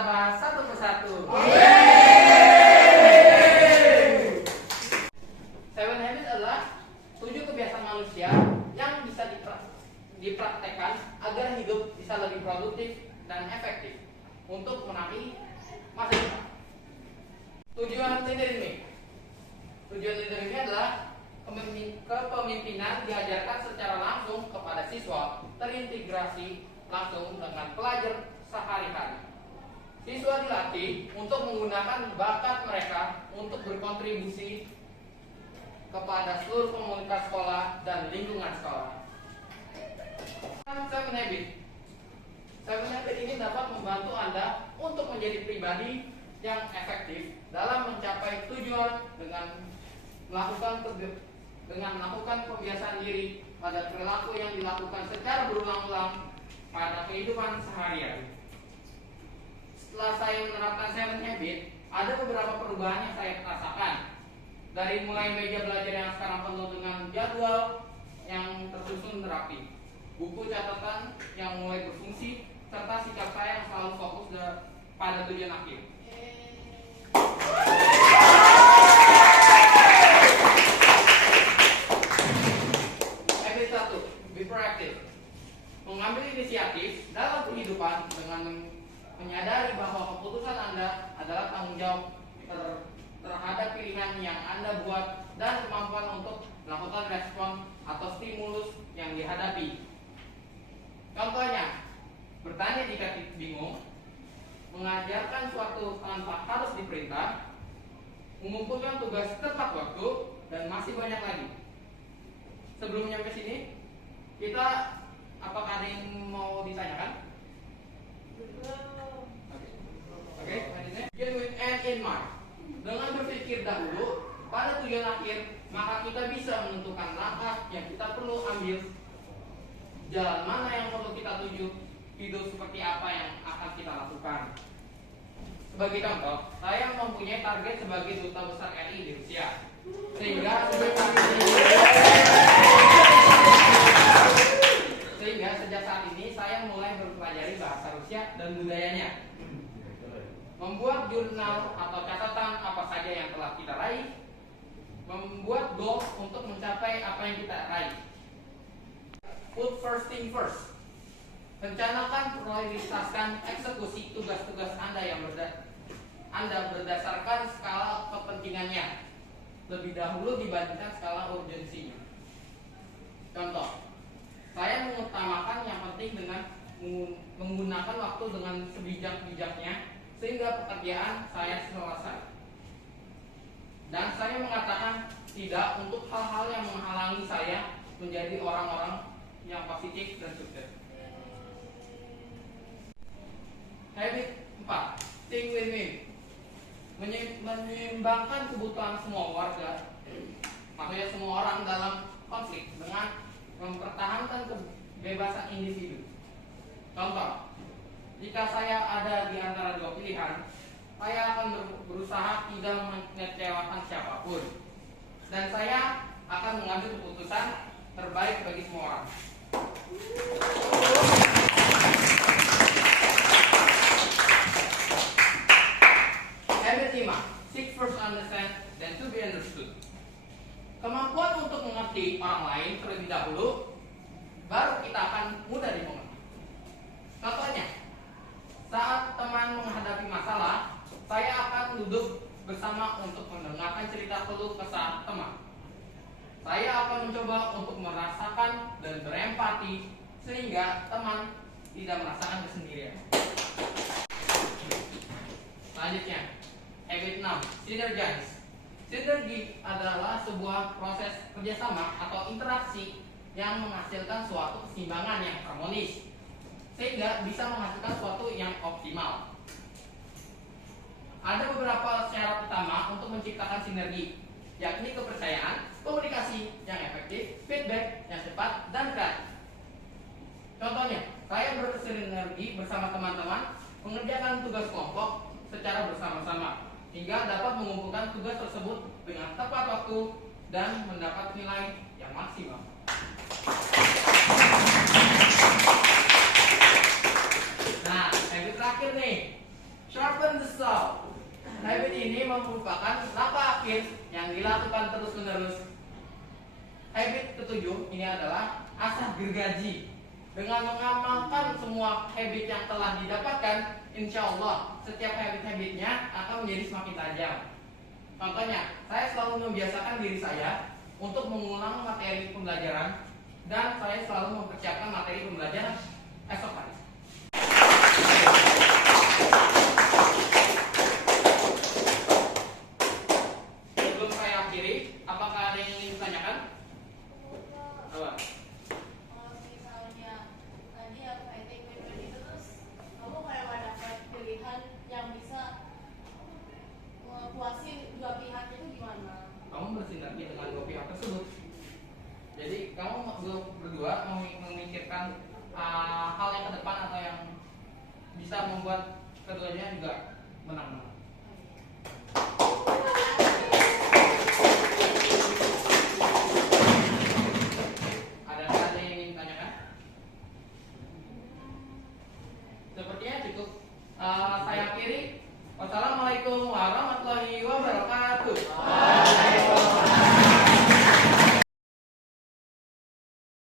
kita bahas satu persatu. Seven Habits adalah 7 kebiasaan manusia yang bisa dipraktekkan agar hidup bisa lebih produktif dan efektif untuk menaati masa depan. Tujuan leader ini adalah kepemimpinan diajarkan secara langsung kepada siswa, terintegrasi langsung dengan pelajar sehari-hari. Siswa dilatih untuk menggunakan bakat mereka untuk berkontribusi kepada seluruh komunitas sekolah dan lingkungan sekolah. Seven Habits ini dapat membantu Anda untuk menjadi pribadi yang efektif dalam mencapai tujuan dengan melakukan kebiasaan diri pada perilaku yang dilakukan secara berulang-ulang pada kehidupan sehari-hari. Setelah saya menerapkan Seven Habits, ada beberapa perubahan yang saya rasakan. Dari mulai meja belajar yang sekarang penuh dengan jadwal yang tersusun rapi, buku catatan yang mulai berfungsi, serta sikap saya yang selalu fokus pada tujuan akhir. Habit 1, be proactive. Mengambil inisiatif dalam kehidupan dengan menyadari bahwa keputusan Anda adalah tanggung jawab terhadap pilihan yang Anda buat dan kemampuan untuk melakukan respon atau stimulus yang dihadapi. Contohnya, bertanya jika bingung, mengajarkan suatu tanpa harus diperintah, mengumpulkan tugas tepat waktu, dan masih banyak lagi. Sebelum nyampe sini, kita apakah ada yang mau ditanyakan? Oke, lanjutnya. Begin with end in mind. Dengan berpikir dahulu pada tujuan akhir, maka kita bisa menentukan langkah yang kita perlu ambil, jalan mana yang perlu kita tuju, hidup seperti apa yang akan kita lakukan. Sebagai contoh, saya mempunyai target sebagai duta besar RI di Rusia, sehingga sejak saat ini saya mulai mempelajari bahasa Rusia dan budayanya, membuat jurnal atau catatan apa saja yang telah kita raih, membuat goals untuk mencapai apa yang kita raih. Put first thing first. Rencanakan, prioritaskan eksekusi tugas-tugas Anda yang berdasarkan skala kepentingannya lebih dahulu dibandingkan skala urgensinya. Contoh, saya mengutamakan yang penting dengan menggunakan waktu dengan sebijak-bijaknya sehingga pekerjaan saya selesai. Dan saya mengatakan tidak untuk hal-hal yang menghalangi saya menjadi orang-orang yang positif dan sukses. Habit 4, think win-win. Menyeimbangkan kebutuhan semua warga, maksudnya semua orang dalam konflik dengan mempertahankan kebebasan individu. Contoh, jika saya ada di antara dua pilihan, saya akan berusaha tidak mengecewakan siapapun, dan saya akan mengambil keputusan terbaik bagi semua orang. Habit 5, seek first understand, then to be understood. Kemampuan untuk mengerti orang lain terlebih dahulu, baru kita akan mudah dimengerti. Contohnya, saat teman menghadapi masalah, saya akan duduk bersama untuk mendengarkan cerita keluh kesah teman. Saya akan mencoba untuk merasakan dan berempati sehingga teman tidak merasakan kesendirian. Selanjutnya, habit 6, synergize. Sinergi adalah sebuah proses kerjasama atau interaksi yang menghasilkan suatu keseimbangan yang harmonis, sehingga bisa menghasilkan suatu yang optimal. Ada beberapa syarat utama untuk menciptakan sinergi, yakni kepercayaan, komunikasi yang efektif, feedback yang cepat, dan kreatif. Contohnya, saya bersinergi bersama teman-teman mengerjakan tugas kelompok secara bersama-sama, hingga dapat mengumpulkan tugas tersebut dengan tepat waktu dan mendapat nilai yang maksimal. Nah, habit terakhir nih, Sharpen the saw. Habit ini merupakan langkah akhir yang dilakukan terus-menerus. Habit ketujuh ini adalah asah gergaji. Dengan mengamalkan semua habit yang telah didapatkan, insya Allah setiap habit-habitnya akan menjadi semakin tajam. Contohnya, saya selalu membiasakan diri saya untuk mengulang materi pembelajaran dan saya selalu mempersiapkan materi pembelajaran esok hari. Sebelum saya akhiri, apakah ada yang ingin ditanyakan? Apa? Kalau misalnya tadi yang fighting win-win itu terus kamu kayak dapat pilihan yang bisa puasin dua pihak itu gimana? Kamu bersinergi dengan dua pihak tersebut. Jadi kamu berdua memikirkan hal yang ke depan atau yang bisa membuat keduanya juga menang. Ada yang ingin tanyakan? Sepertinya cukup. Saya akhiri. Wassalamualaikum warahmatullahi wabarakatuh.